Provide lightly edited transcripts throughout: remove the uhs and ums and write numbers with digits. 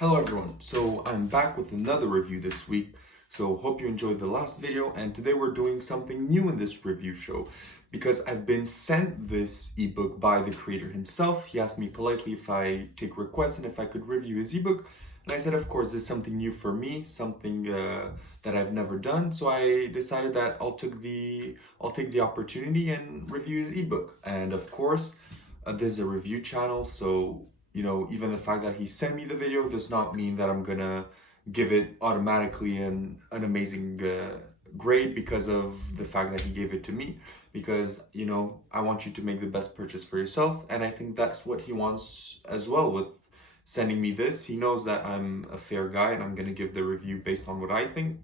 Hello everyone, so I'm back with another review this week, so hope you enjoyed the last video, and today we're doing something new in this review show because I've been sent this ebook by the creator himself. He asked me politely if I take requests and if I could review his ebook, and I said of course this is something new for me, something that I've never done, so I decided that I'll take the opportunity and review his ebook. And of course, this is a review channel, so even the fact that he sent me the video does not mean that I'm gonna give it automatically an amazing grade because of the fact that he gave it to me. Because, I want you to make the best purchase for yourself. And I think that's what he wants as well with sending me this. He knows that I'm a fair guy and I'm gonna give the review based on what I think.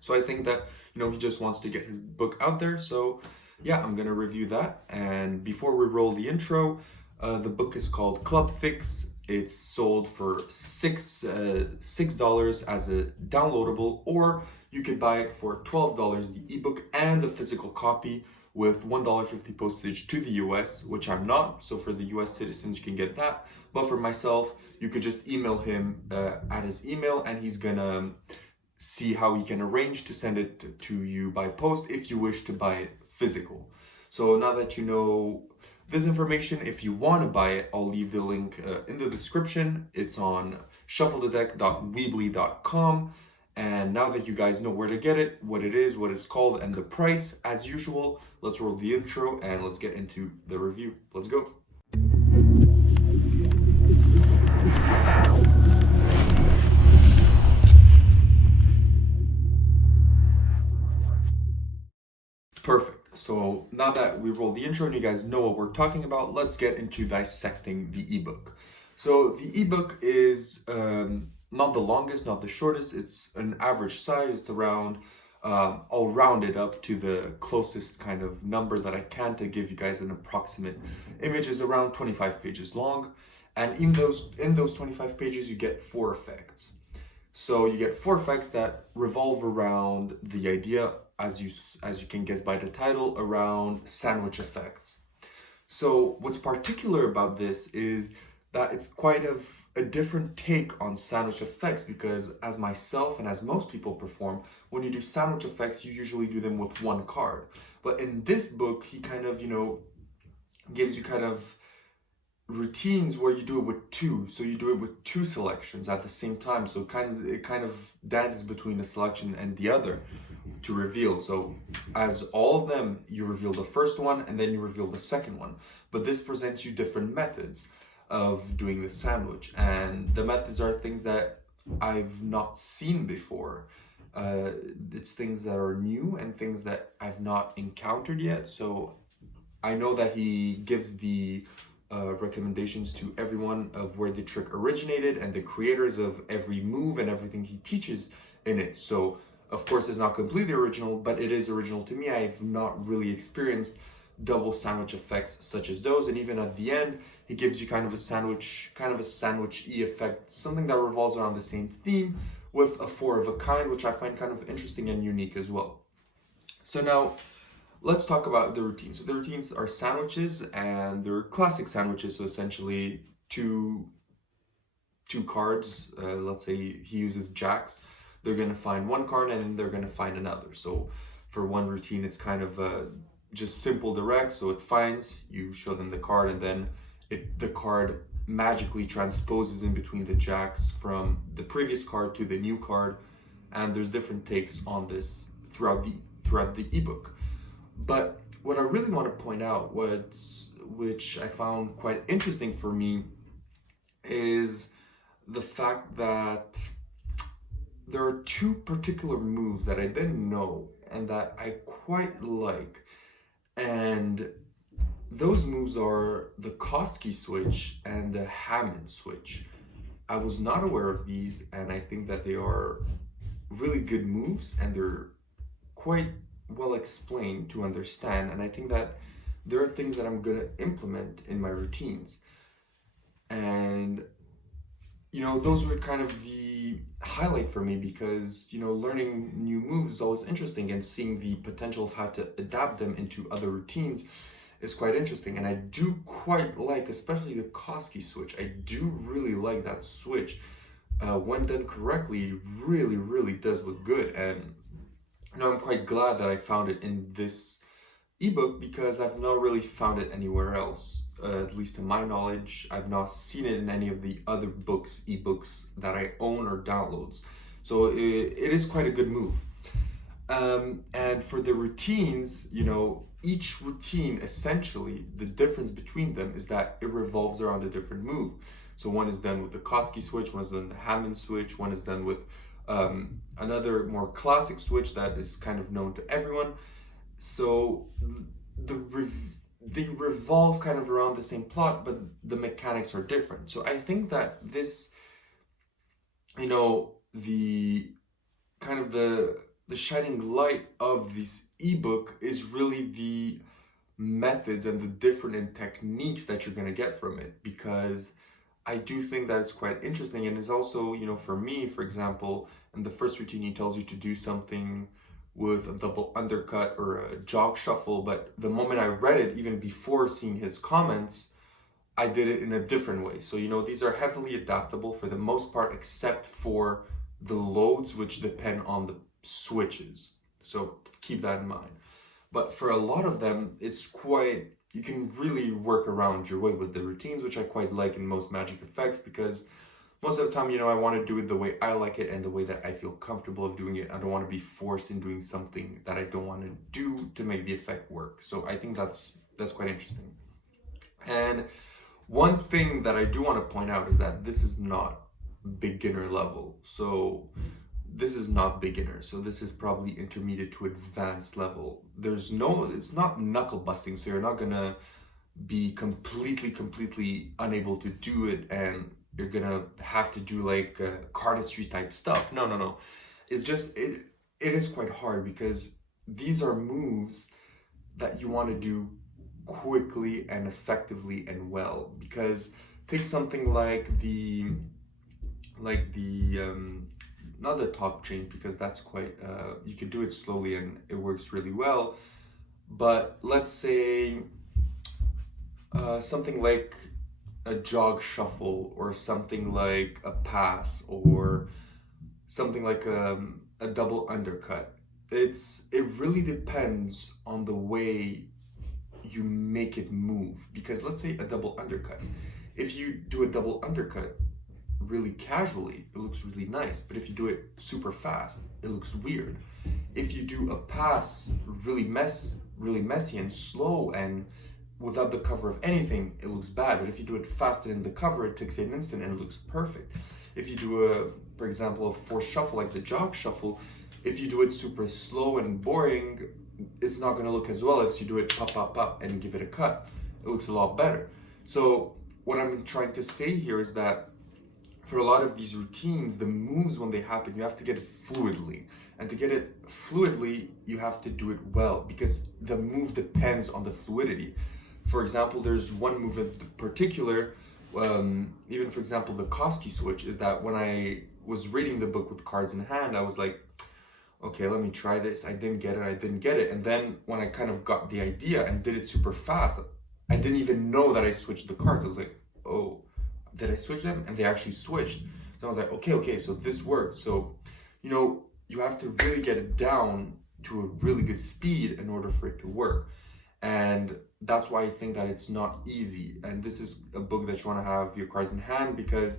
So I think that, he just wants to get his book out there. So yeah, I'm gonna review that. And before we roll the intro, the book is called Club Fix. It's sold for $6 as a downloadable, or you could buy it for $12, the ebook and the physical copy with $1.50 postage to the US, which I'm not. So for the US citizens, you can get that. But for myself, you could just email him at his email, and he's gonna see how he can arrange to send it to you by post if you wish to buy it physical. So now that you know this information, if you want to buy it, I'll leave the link in the description. It's on shufflethedeck.weebly.com. And now that you guys know where to get it, what it is, what it's called, and the price, as usual, let's roll the intro and let's get into the review. Let's go. Perfect. So now that we rolled the intro and you guys know what we're talking about, let's get into dissecting the ebook. So the ebook is not the longest, not the shortest. It's an average size. It's around, I'll round it up to the closest kind of number that I can to give you guys an approximate image. Is around 25 pages long. And in those 25 pages, you get 4 effects. So you get 4 effects that revolve around the idea, as you can guess by the title, around sandwich effects. So what's particular about this is that it's quite a different take on sandwich effects, because as myself and as most people perform, when you do sandwich effects, you usually do them with 1 card. But in this book, he kind of, gives you kind of routines where you do it with 2. So you do it with 2 selections at the same time. So it kind of dances between a selection and the other to reveal. So as all of them, you reveal the first one and then you reveal the second one. But this presents you different methods of doing the sandwich. And the methods are things that I've not seen before. It's things that are new and things that I've not encountered yet. So I know that he gives the recommendations to everyone of where the trick originated and the creators of every move and everything he teaches in it. So of course it's not completely original, but it is original to me. I've not really experienced double sandwich effects such as those. And even at the end, he gives you kind of a sandwich-y effect, something that revolves around the same theme with a 4 of a kind, which I find kind of interesting and unique as well. So now let's talk about the routines. So the routines are sandwiches, and they're classic sandwiches. So essentially two cards. Let's say he uses jacks. They're going to find 1 card and then they're going to find another. So for one routine, it's kind of just simple direct. So it finds, you show them the card, and then the card magically transposes in between the jacks from the previous card to the new card. And there's different takes on this throughout the ebook. But what I really want to point out, which I found quite interesting for me, is the fact that there are 2 particular moves that I didn't know and that I quite like. And those moves are the Koski switch and the Hammond switch. I was not aware of these, and I think that they are really good moves, and they're quite well explained to understand. And I think that there are things that I'm going to implement in my routines. And those were kind of the highlight for me, because learning new moves is always interesting, and seeing the potential of how to adapt them into other routines is quite interesting. And I do quite like, especially the Koski switch. I do really like that switch when done correctly, really does look good. And I'm quite glad that I found it in this ebook because I've not really found it anywhere else. At least to my knowledge, I've not seen it in any of the other ebooks that I own or downloads. So it is quite a good move. And for the routines, each routine, essentially, the difference between them is that it revolves around a different move. So one is done with the Koski switch, one is done with the Hammond switch, one is done with another more classic switch that is kind of known to everyone. So they revolve kind of around the same plot, but the mechanics are different. So I think that this, the kind of the shining light of this ebook is really the methods and the different techniques that you're going to get from it, because I do think that it's quite interesting. And it's also, for me, for example, in the first routine, he tells you to do something with a double undercut or a jog shuffle. But the moment I read it, even before seeing his comments, I did it in a different way. So, these are heavily adaptable for the most part, except for the loads, which depend on the switches. So keep that in mind. But for a lot of them, it's quite, you can really work around your way with the routines, which I quite like in most magic effects, because most of the time, I want to do it the way I like it and the way that I feel comfortable of doing it. I don't want to be forced in doing something that I don't want to do to make the effect work. So I think that's quite interesting. And one thing that I do want to point out is that this is not beginner level. So this is not beginner. So this is probably intermediate to advanced level. It's not knuckle busting. So you're not going to be completely unable to do it and you're going to have to do like cardistry type stuff. No. It's just, it is quite hard because these are moves that you want to do quickly and effectively and well. Because take something like the not the top change, because that's quite you can do it slowly and it works really well, but let's say something like a jog shuffle or something like a pass or something like a double undercut. It really depends on the way you make it move, because let's say a double undercut, if you do a double undercut really casually, it looks really nice, but if you do it super fast, it looks weird. If you do a pass really messy and slow and without the cover of anything, it looks bad. But if you do it fast and in the cover, it takes an instant and it looks perfect. If you do for example, a forced shuffle like the jog shuffle, if you do it super slow and boring, it's not going to look as well as you do it pop and give it a cut. It looks a lot better. So what I'm trying to say here is that for a lot of these routines, the moves, when they happen, you have to get it fluidly. And to get it fluidly, you have to do it well, because the move depends on the fluidity. For example, there's one move in particular, even for example, the Koski switch, is that when I was reading the book with cards in hand, I was like, okay, let me try this. I didn't get it. And then when I kind of got the idea and did it super fast, I didn't even know that I switched the cards. I was like, oh, did I switch them? And they actually switched. So I was like, okay, so this worked. So, you have to really get it down to a really good speed in order for it to work. And that's why I think that it's not easy. And this is a book that you want to have your cards in hand, because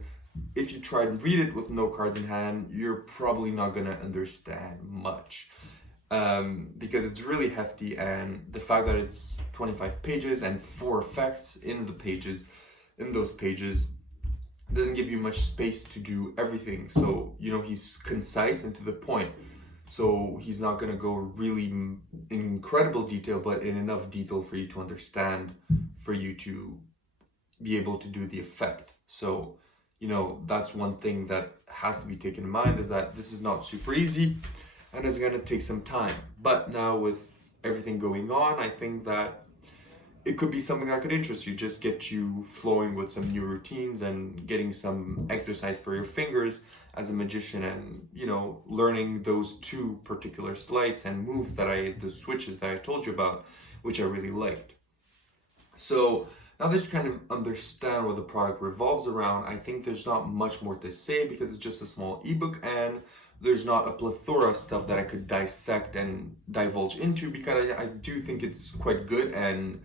if you try and read it with no cards in hand, you're probably not going to understand much. Because it's really hefty, and the fact that it's 25 pages and 4 effects in those pages doesn't give you much space to do everything. So, he's concise and to the point. So he's not going to go really in incredible detail, but in enough detail for you to understand, for you to be able to do the effect. So, that's one thing that has to be taken in mind, is that this is not super easy and it's going to take some time. But now with everything going on, I think that it could be something that could interest you, just get you flowing with some new routines and getting some exercise for your fingers as a magician, and learning those 2 particular sleights and moves the switches that I told you about, which I really liked. So Now that you kind of understand what the product revolves around, I think there's not much more to say because it's just a small ebook and there's not a plethora of stuff that I could dissect and divulge into, because I do think it's quite good and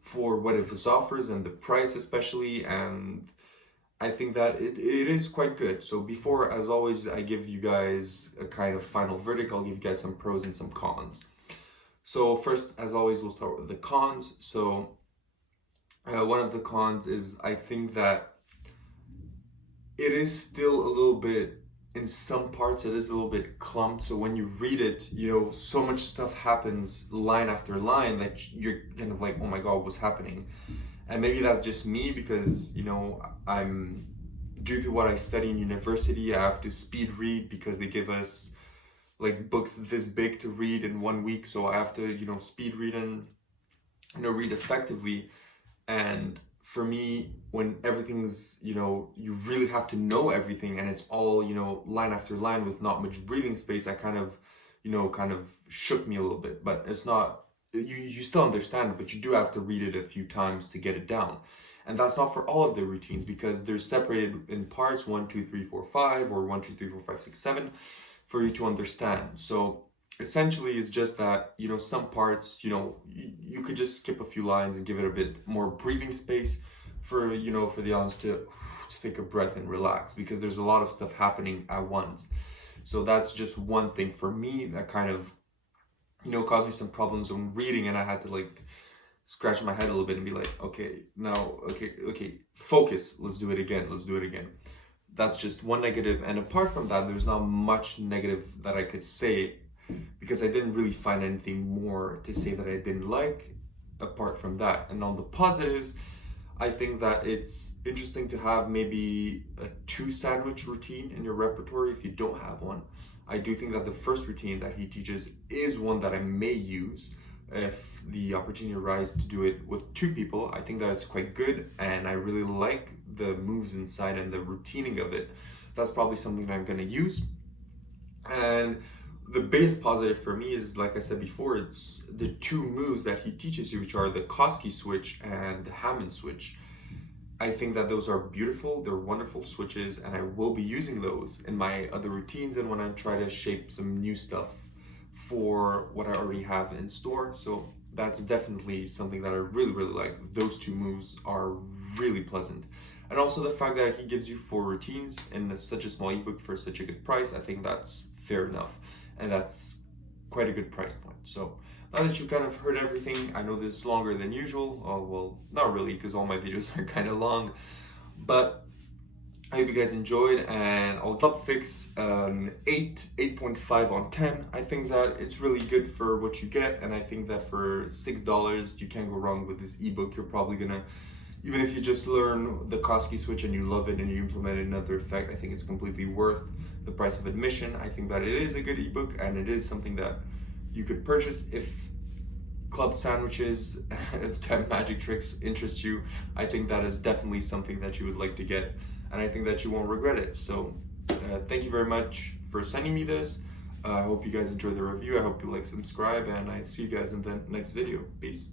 for what it offers and the price especially, and I think that it is quite good. So before, as always, I give you guys a kind of final verdict. I'll give you guys some pros and some cons. So first, as always, we'll start with the cons. So one of the cons is I think that it is still a little bit, in some parts, it is a little bit clumped. So when you read it, so much stuff happens line after line that you're kind of like, oh my God, what's happening? And maybe that's just me because, I'm, due to what I study in university, I have to speed read because they give us like books this big to read in 1 week. So I have to, speed read and, read effectively. And for me, when everything's, you really have to know everything and it's all, line after line with not much breathing space, I kind of shook me a little bit. But it's not, you still understand it, but you do have to read it a few times to get it down. And that's not for all of the routines because they're separated in parts 1, 2, 3, 4, 5, or 1, 2, 3, 4, 5, 6, 7 for you to understand. So essentially it's just that, some parts, you could just skip a few lines and give it a bit more breathing space for, for the audience to take a breath and relax, because there's a lot of stuff happening at once. So that's just one thing for me that kind of, caused me some problems when reading, and I had to like scratch my head a little bit and be like, okay, focus, let's do it again. That's just one negative. And apart from that, there's not much negative that I could say, because I didn't really find anything more to say that I didn't like apart from that. And on the positives, I think that it's interesting to have maybe a 2 sandwich routine in your repertoire if you don't have one. I do think that the first routine that he teaches is one that I may use if the opportunity arises to do it with 2 people. I think that it's quite good, and I really like the moves inside and the routining of it. That's probably something that I'm going to use. And the biggest positive for me is, like I said before, it's the 2 moves that he teaches you, which are the Koski switch and the Hammond switch. I think that those are beautiful, they're wonderful switches, and I will be using those in my other routines and when I try to shape some new stuff for what I already have in store. So that's definitely something that I really, really like. Those 2 moves are really pleasant. And also the fact that he gives you 4 routines in such a small ebook for such a good price, I think that's fair enough. And that's quite a good price point. So now that you kind of heard everything, I know this is longer than usual. Well, not really, because all my videos are kind of long. But I hope you guys enjoyed, and I'll top fix 8.5 on 10. I think that it's really good for what you get, and I think that for $6, you can't go wrong with this ebook. You're probably gonna, even if you just learn the Koski switch and you love it and you implement another effect, I think it's completely worth the price of admission. I think that it is a good ebook, and it is something that you could purchase if club sandwiches, 10 magic tricks interest you. I think that is definitely something that you would like to get, and I think that you won't regret it. So thank you very much for sending me this. I hope you guys enjoyed the review. I hope you like, subscribe, and I see you guys in the next video. Peace.